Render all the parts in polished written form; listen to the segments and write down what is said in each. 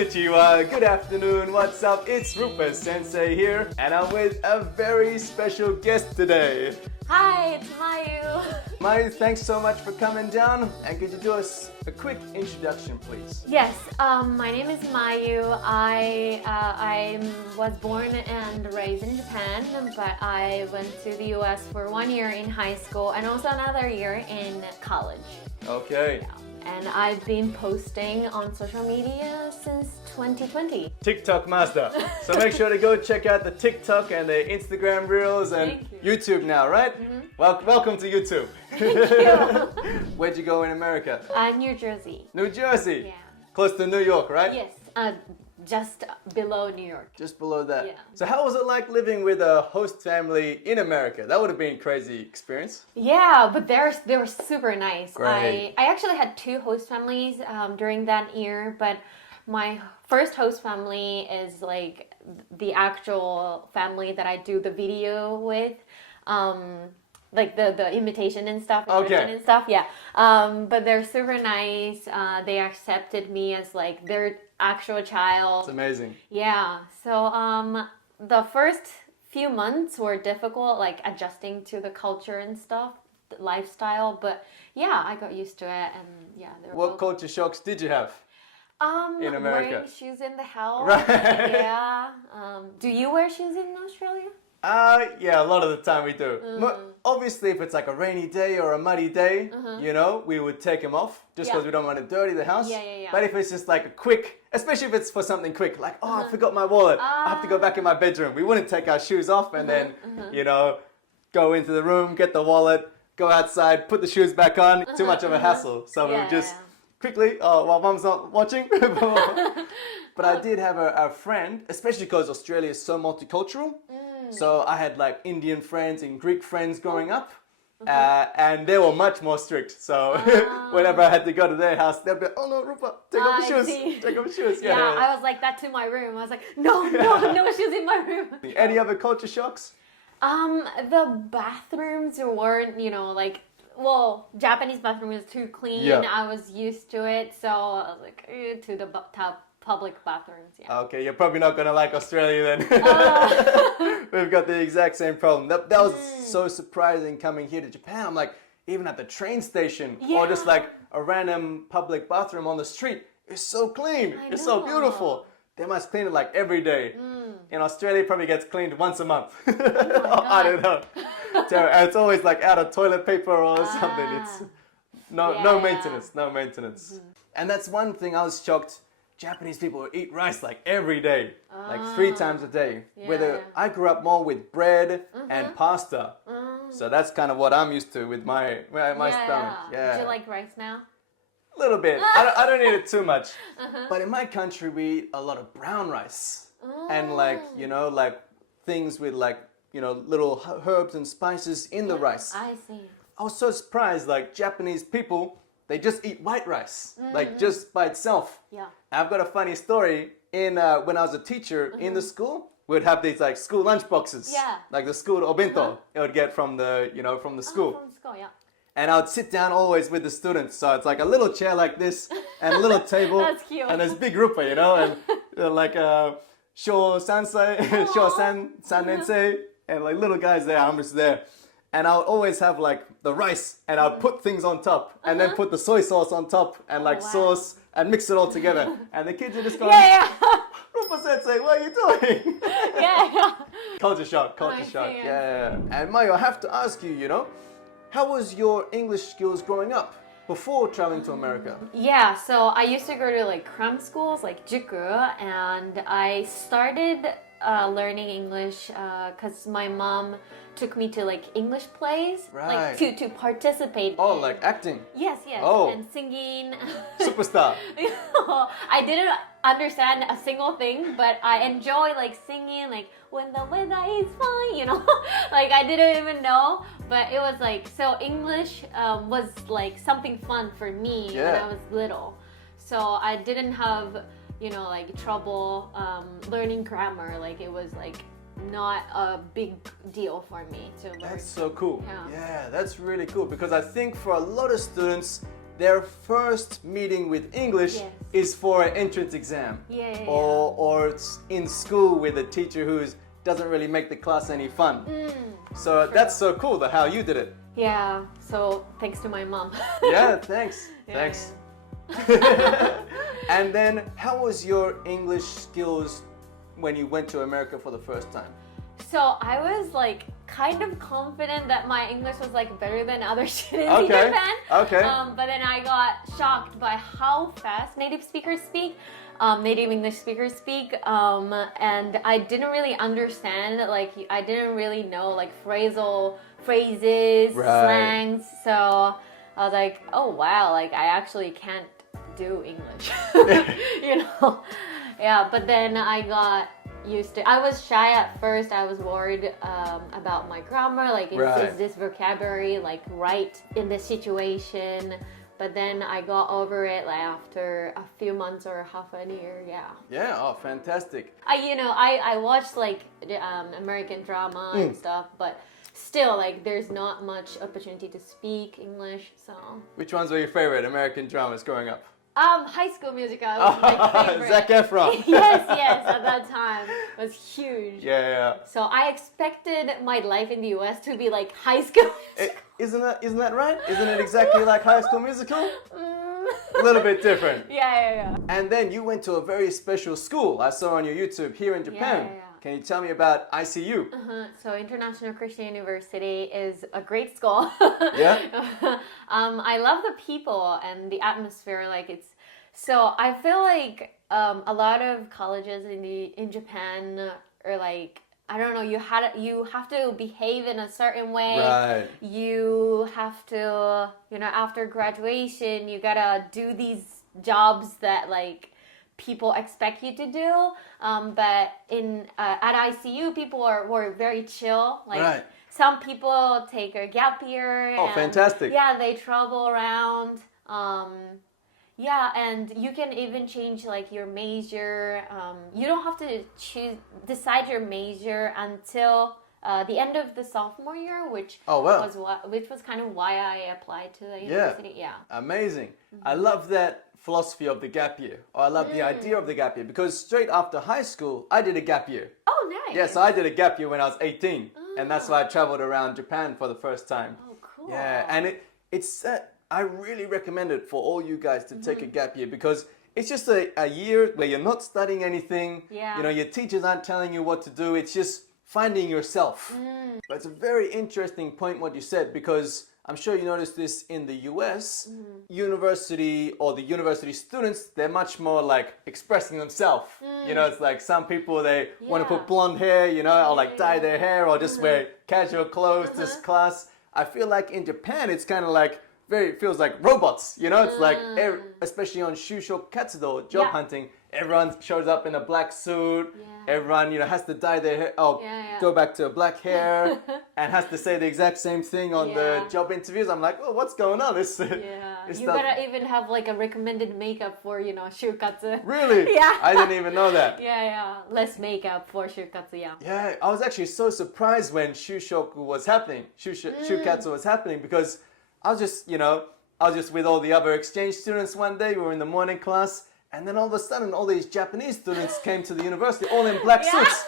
Konnichiwa, good afternoon, what's up? It's Rupa Sensei here, and I'm with a very special guest today. Hi, it's Mayu. Mayu, thanks so much for coming down, and could you do us a quick introduction, please? Yes, my name is Mayu. I was born and raised in Japan, but I went to the US for 1 year in high school and also another year in college. Okay. Yeah. And I've been posting on social media since 2020. TikTok master. So make sure to go check out the TikTok and the Instagram Reels and YouTube now, right? Mm-hmm. Welcome to YouTube. Thank you. Where'd you go in America? New Jersey. New Jersey? Yeah. Close to New York, right? Yes, just below New York. Just below that. Yeah. So how was it like living with a host family in America? That would have been a crazy experience. Yeah, but they were super nice. Great. I actually had two host families during that year, but my first host family is like the actual family that I do the video with. Like the invitation and stuff, and stuff, yeah. But they're super nice. They accepted me as like their actual child. It's amazing. Yeah. So the first few months were difficult, like adjusting to the culture and stuff, the lifestyle. But yeah, I got used to it, and yeah. What culture shocks did you have? In America? Wearing shoes in the house. Right. Yeah. Do you wear shoes in Australia? Yeah, a lot of the time we do. Obviously, if it's like a rainy day or a muddy day, you know, we would take them off just because we don't want to dirty the house. Yeah. But if it's just like a quick, especially if it's for something quick, like, oh, I forgot my wallet, I have to go back in my bedroom. We wouldn't take our shoes off and then, you know, go into the room, get the wallet, go outside, put the shoes back on. Too much of a hassle. So we would just quickly, while mom's not watching. But I did have a friend, especially because Australia is so multicultural. So I had like Indian friends and Greek friends growing up, and they were much more strict. So whenever I had to go to their house, they'd be like, oh no, Rupa, take off your shoes, take off your shoes. Yeah, I was like that to my room. I was like, no shoes in my room. Any other culture shocks? The bathrooms weren't, you know, like, well, Japanese bathroom is too clean. Yeah. I was used to it, so I was like, to the public bathrooms, yeah. Okay, you're probably not gonna like Australia then. We've got the exact same problem. That was so surprising coming here to Japan. I'm like, even at the train station or just like a random public bathroom on the street, it's so clean. It's so beautiful. They must clean it like every day. In Australia, it probably gets cleaned once a month. I don't know. And it's always like out of toilet paper or something. It's no maintenance. And that's one thing I was shocked. Japanese people eat rice like every day, like 3 times a day. I grew up more with bread and pasta, so that's kind of what I'm used to with my stomach. Yeah. Do you like rice now? A little bit. I don't eat it too much, but in my country we eat a lot of brown rice and like things with like little herbs and spices in the rice. I see. I was so surprised, like Japanese people. They just eat white rice, like just by itself. Yeah. I've got a funny story. When I was a teacher in the school, we'd have these like school lunch boxes. Yeah. Like the school obento, I would get from the from the school. From school, yeah. And I would sit down always with the students. So it's like a little chair like this and a little table. That's cute. And there's big Rupa, and like Sho Sansei, Sho San Nensei, and like little guys there. I'm just there. And I would always have like the rice and I'd put things on top and then put the soy sauce on top and like sauce and mix it all together. And the kids are just going, Rupa Sensei, what are you doing? Culture shock. Yeah. And Mayu, I have to ask you, how was your English skills growing up before traveling to America? Yeah, so I used to go to like cram schools like Juku, and I started learning English because my mom took me to like English plays, like to participate. Oh, in. like acting? Yes. Oh. And singing. Superstar. I didn't understand a single thing, but I enjoy like singing, like when the weather is fine, like I didn't even know, but it was like, so English was like something fun for me when I was little. So I didn't have, like trouble learning grammar. Like it was like not a big deal for me to learn. That's so cool. Yeah, that's really cool because I think for a lot of students, their first meeting with English Yes. is for an entrance exam. Or it's in school with a teacher who doesn't really make the class any fun. So that's so cool how you did it. Yeah, so thanks to my mom. Yeah, thanks. Thanks. And then how was your English skills when you went to America for the first time? So I was like kind of confident that my English was like better than other students in Japan. Okay. But then I got shocked by how fast native speakers speak, native English speakers speak, and I didn't really understand. Like I didn't really know like phrases, slangs. So I was like, oh wow, like I actually can't do English, you know? Yeah, but then I got used to. I was shy at first. I was worried about my grammar, like is this vocabulary like right in this situation? But then I got over it like after a few months or half a year. Yeah, oh fantastic. I watched like American drama and stuff, but still like there's not much opportunity to speak English. So which ones were your favorite American dramas growing up? High School Musical was my favorite. Zac Efron. yes, at that time it was huge. Yeah. So I expected my life in the US to be like High School Musical. Isn't that right? Isn't it exactly like High School Musical? A little bit different. Yeah. And then you went to a very special school I saw on your YouTube here in Japan. Yeah. Can you tell me about ICU? So International Christian University is a great school. Yeah. I love the people and the atmosphere. So I feel like a lot of colleges in Japan are like, I don't know, you have to behave in a certain way. Right. You have to, after graduation, you gotta do these jobs that like people expect you to do, but at ICU people were very chill. Like some people take a gap year. Oh, fantastic! Yeah, they travel around. And you can even change like your major. You don't have to decide your major until the end of the sophomore year, which was kind of why I applied to the university. Yeah. Amazing. I love that philosophy of the gap year. I love the idea of the gap year because straight after high school, I did a gap year. Oh, nice. Yeah, so I did a gap year when I was 18, and that's why I traveled around Japan for the first time. Oh, cool. Yeah, and it's I really recommend it for all you guys to take a gap year because it's just a year where you're not studying anything. Yeah. Your teachers aren't telling you what to do. It's just finding yourself. But it's a very interesting point what you said because I'm sure you noticed this in the US, university or the university students, they're much more like expressing themselves. It's like some people, they want to put blonde hair, or like dye their hair or just wear casual clothes to class. I feel like in Japan, it's kind of like feels like robots, It's like, especially on Shusho Katsudo, job hunting, everyone shows up in a black suit. Everyone, has to dye their hair, go back to black hair, and has to say the exact same thing on the job interviews. I'm like, oh, what's going on? You gotta even have like a recommended makeup for, shukatsu. Really? Yeah. I didn't even know that. Yeah. Less makeup for shukatsu, Yeah, I was actually so surprised when Shushoku was happening, Shukatsu was happening, because I was just with all the other exchange students one day. We were in the morning class, and then all of a sudden, all these Japanese students came to the university, all in black suits.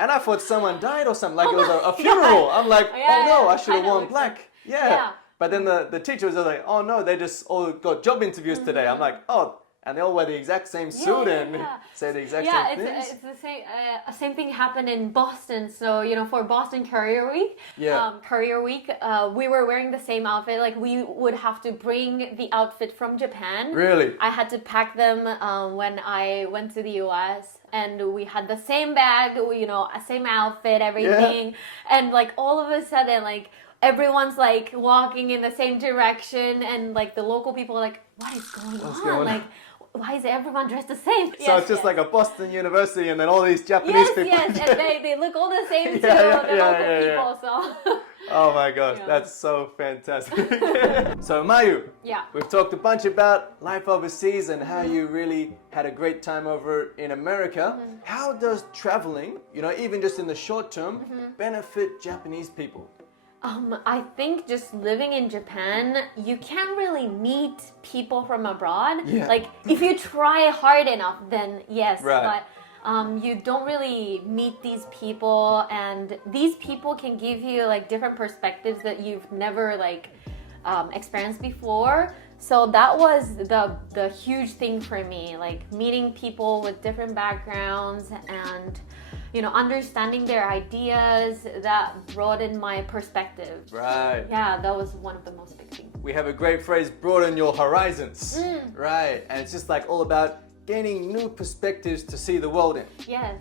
And I thought someone died or something, like it was a funeral. I'm like, oh no, I should have worn black. Yeah. But then the teacher was like, oh no, they just all got job interviews today. I'm like, oh. And they all wear the exact same suit and say the exact same things. Yeah, it's the same thing happened in Boston. So, for Boston Career Week, we were wearing the same outfit. Like, we would have to bring the outfit from Japan. Really? I had to pack them when I went to the US. And we had the same bag, same outfit, everything. And, like, all of a sudden, like, everyone's like walking in the same direction, and like the local people are like, what is going on? Like, why is everyone dressed the same? So it's just like a Boston university, and then all these Japanese people. Yes, and they look all the same to the local people. So. Oh my gosh, that's so fantastic. So Mayu, we've talked a bunch about life overseas and how you really had a great time over in America. How does traveling, even just in the short term, benefit Japanese people? I think just living in Japan, you can't really meet people from abroad. Yeah. Like, if you try hard enough, then yes. Right. But you don't really meet these people, and these people can give you like different perspectives that you've never like experienced before. So that was the huge thing for me, like meeting people with different backgrounds and understanding their ideas. That broadened my perspective. Right. Yeah, that was one of the most big things. We have a great phrase, broaden your horizons. Right. And it's just like all about gaining new perspectives to see the world in. Yes.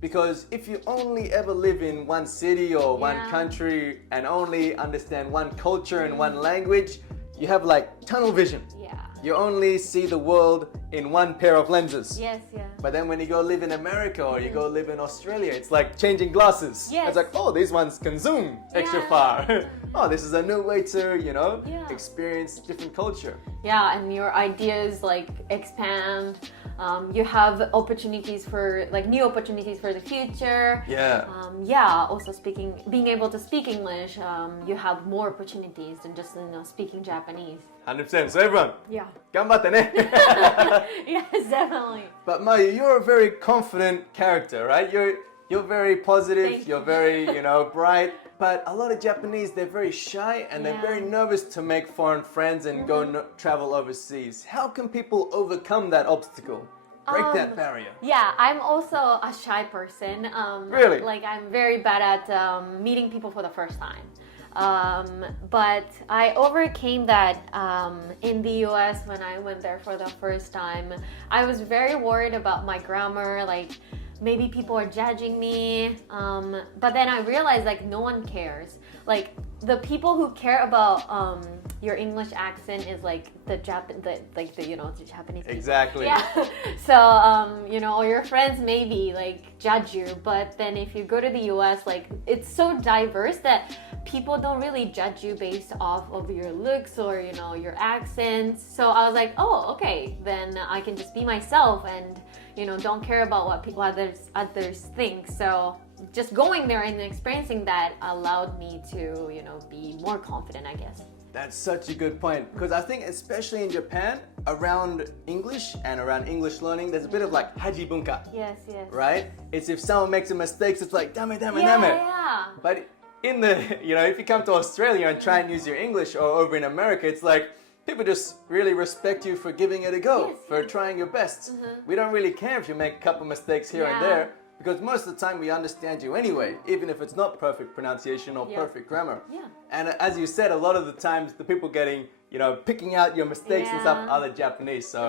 Because if you only ever live in one city or one Yeah. country and only understand one culture and one language, you have like tunnel vision. Yeah. You only see the world in one pair of lenses. Yes, yes. But then when you go live in America or you go live in Australia, it's like changing glasses. Yes. It's like, oh, these ones can zoom extra Yeah. far. Oh, this is a new way to, Yeah. experience different culture. Yeah, and your ideas like expand. You have opportunities for like new opportunities for the future. Yeah. Also being able to speak English, you have more opportunities than just speaking Japanese. 100%. So everyone, Yeah. 頑張ってね. Yes, definitely. But Mayu, you're a very confident character, right? You're very positive, Thank you're you. very, bright. But a lot of Japanese, they're very shy and they're Yeah. very nervous to make foreign friends and go travel overseas. How can people overcome that obstacle? Break that barrier? Yeah, I'm also a shy person. Really? Like I'm very bad at meeting people for the first time. But I overcame that in the US when I went there for the first time. I was very worried about my grammar, like maybe people are judging me. But then I realized like no one cares. Like the people who care about your English accent is like the Japanese people. Exactly. Yeah. So or your friends maybe like judge you, but then if you go to the US, like it's so diverse that people don't really judge you based off of your looks or your accents. So I was like, oh, okay, then I can just be myself and don't care about what people others think. So just going there and experiencing that allowed me to be more confident, I guess. That's such a good point. Because I think especially in Japan, around English and around English learning, there's a bit of like haji bunka, Yes, yes. right? It's if someone makes a mistake, it's like, damn it. Yeah. But in the, if you come to Australia and try and use your English, or over in America, it's like people just really respect you for giving it a go, Yes, for trying your best. We don't really care if you make a couple mistakes here and Yeah. there, because most of the time we understand you anyway, even if it's not perfect pronunciation or Yeah. perfect grammar. Yeah. And as you said, a lot of the times the people getting, picking out your mistakes and stuff Yeah. are the Japanese, so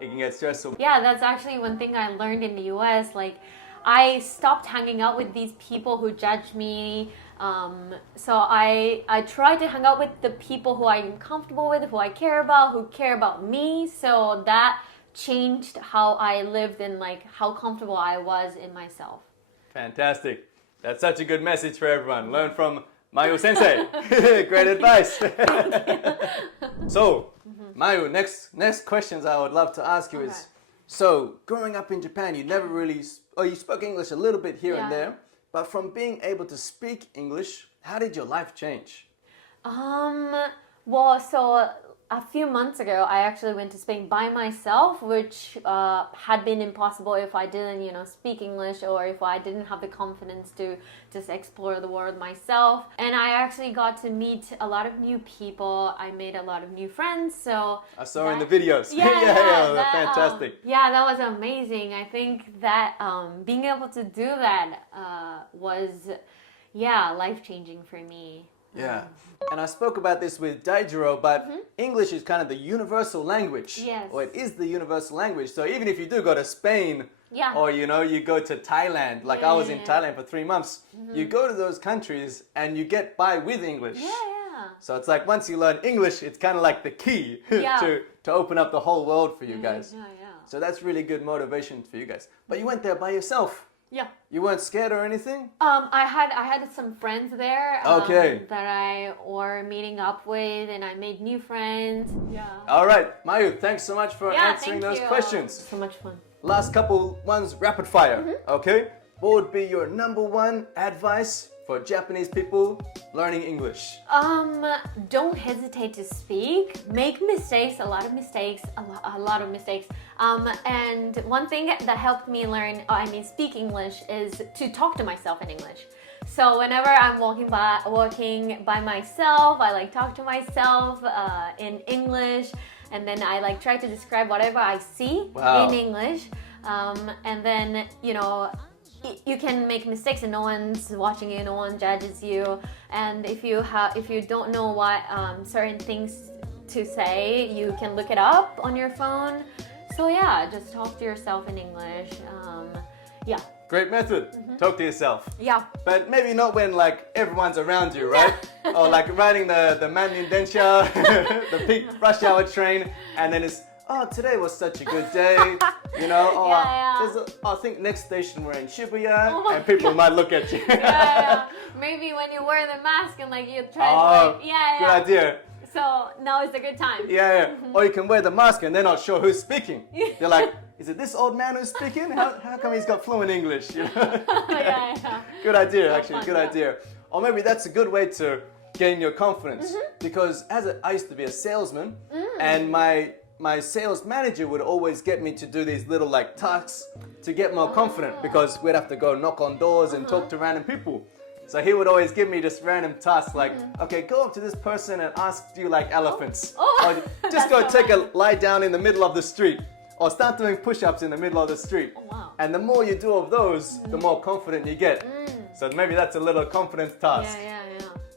it can get stressful. Yeah, that's actually one thing I learned in the US. Like, I stopped hanging out with these people who judge me. So I try to hang out with the people who I'm comfortable with, who I care about, who care about me. So that changed how I lived and like how comfortable I was in myself. Fantastic. That's such a good message for everyone. Learn from Mayu Sensei. Great advice. So, Mayu, next questions I would love to ask you is, Okay. so growing up in Japan, you never really, you spoke English a little bit here and Yeah. there, but from being able to speak English, how did your life change? Well, so a few months ago, I actually went to Spain by myself, which had been impossible if I didn't, speak English or if I didn't have the confidence to just explore the world myself. And I actually got to meet a lot of new people. I made a lot of new friends. So I saw in the videos. yeah, They're fantastic. Yeah, that was amazing. I think that being able to do that was, life-changing for me. Yeah. And I spoke about this with Daijiro, but English is kind of the universal language. Yes. Or it is the universal language. So even if you do go to Spain, Yeah. or you go to Thailand, like I was in Yeah. Thailand for 3 months, you go to those countries and you get by with English. Yeah. So it's like once you learn English, it's kind of like the key Yeah. to open up the whole world for you guys. Yeah. So that's really good motivation for you guys. But you went there by yourself. Yeah. You weren't scared or anything? I had some friends there Okay. that I were meeting up with, and I made new friends. Yeah. All right, Mayu, thanks so much for Yeah, answering thank those you. questions. So much fun. Last couple ones, rapid fire, okay? What would be your number one advice for Japanese people learning English? Don't hesitate to speak. Make mistakes, a lot of mistakes. And one thing that helped me speak English is to talk to myself in English. So whenever I'm walking by myself, I like talk to myself in English, and then I like try to describe whatever I see in English. And then you can make mistakes and no one's watching you, no one judges you. And if you don't know what certain things to say, you can look it up on your phone. So yeah, just talk to yourself in English. Yeah. Great method. Talk to yourself. Yeah. But maybe not when like everyone's around you, right? Or like riding the Mandarin Densha, the peak rush hour train, and then it's, oh, today was such a good day, I think next station we're in Shibuya, and people might look at you. Maybe when you wear the mask and like you try to good idea. So now is a good time. Or you can wear the mask and they're not sure who's speaking. They're like, is it this old man who's speaking? How come he's got fluent English? Good idea, actually, good idea. Or maybe that's a good way to gain your confidence. Because I used to be a salesman, and my sales manager would always get me to do these little like tasks to get more confident, because we'd have to go knock on doors and talk to random people. So he would always give me just random tasks like, okay, go up to this person and ask, do you like elephants? Or just go take a lie down in the middle of the street. Or start doing push-ups in the middle of the street. And the more you do of those, the more confident you get. So maybe that's a little confidence task.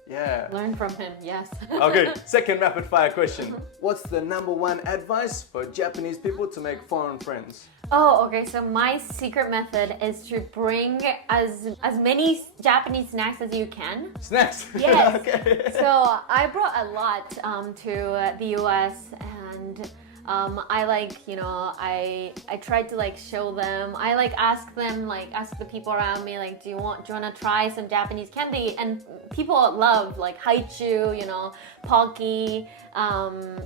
Yeah. Learn from him, yes. Okay, second rapid fire question. What's the number one advice for Japanese people to make foreign friends? Oh, okay. So my secret method is to bring as many Japanese snacks as you can. Snacks? Yes. Okay. So I brought a lot to the US, and I like, I tried to like show them. I like ask the people around me, like, do you want to try some Japanese candy? And people love like haichu, Pocky,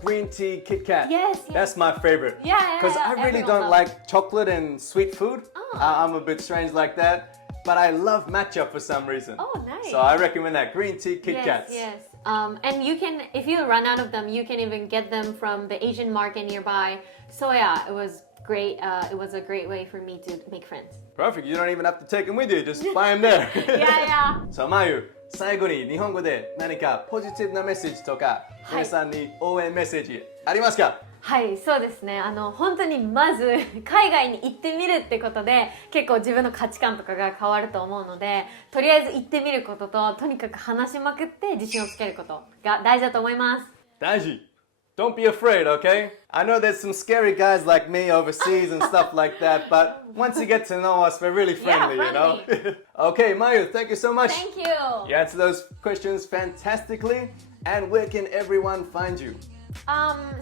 green tea, Kit Kat. Yes. That's my favorite. Because I really don't like chocolate and sweet food. I'm a bit strange like that. But I love matcha for some reason. Oh, nice. So I recommend that green tea, Kit Kats. Yes. And you can, if you run out of them, you can even get them from the Asian market nearby. So yeah, it was great. It was a great way for me to make friends. Perfect. You don't even have to take them with you. Just buy them there. So Mayu, 最後に日本語で何かポジティブなメッセージとか、皆さんに応援メッセージありますか？はい、そうですね。本当にまず海外に行ってみるってことで結構自分の価値観とかが変わると思うので、とりあえず行ってみることと、とにかく話しまくって自信をつけることが大事だと思います。大事。Don't be afraid, okay? I know there's some scary guys like me overseas and stuff like that, but once you get to know us, we're really friendly, you know? Okay, Mayu, thank you so much. Thank you. You answered those questions fantastically. And where can everyone find you?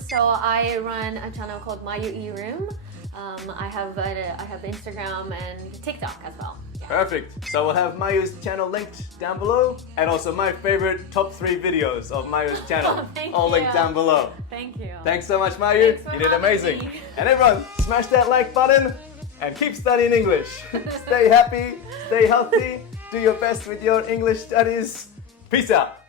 So I run a channel called Mayu E-Room. I have Instagram and TikTok as well. Perfect. So we'll have Mayu's channel linked down below, and also my favorite top 3 videos of Mayu's channel, all linked down below. Thank you. Thanks so much, Mayu. You did amazing. And everyone, smash that like button and keep studying English. Stay happy, stay healthy, do your best with your English studies. Peace out.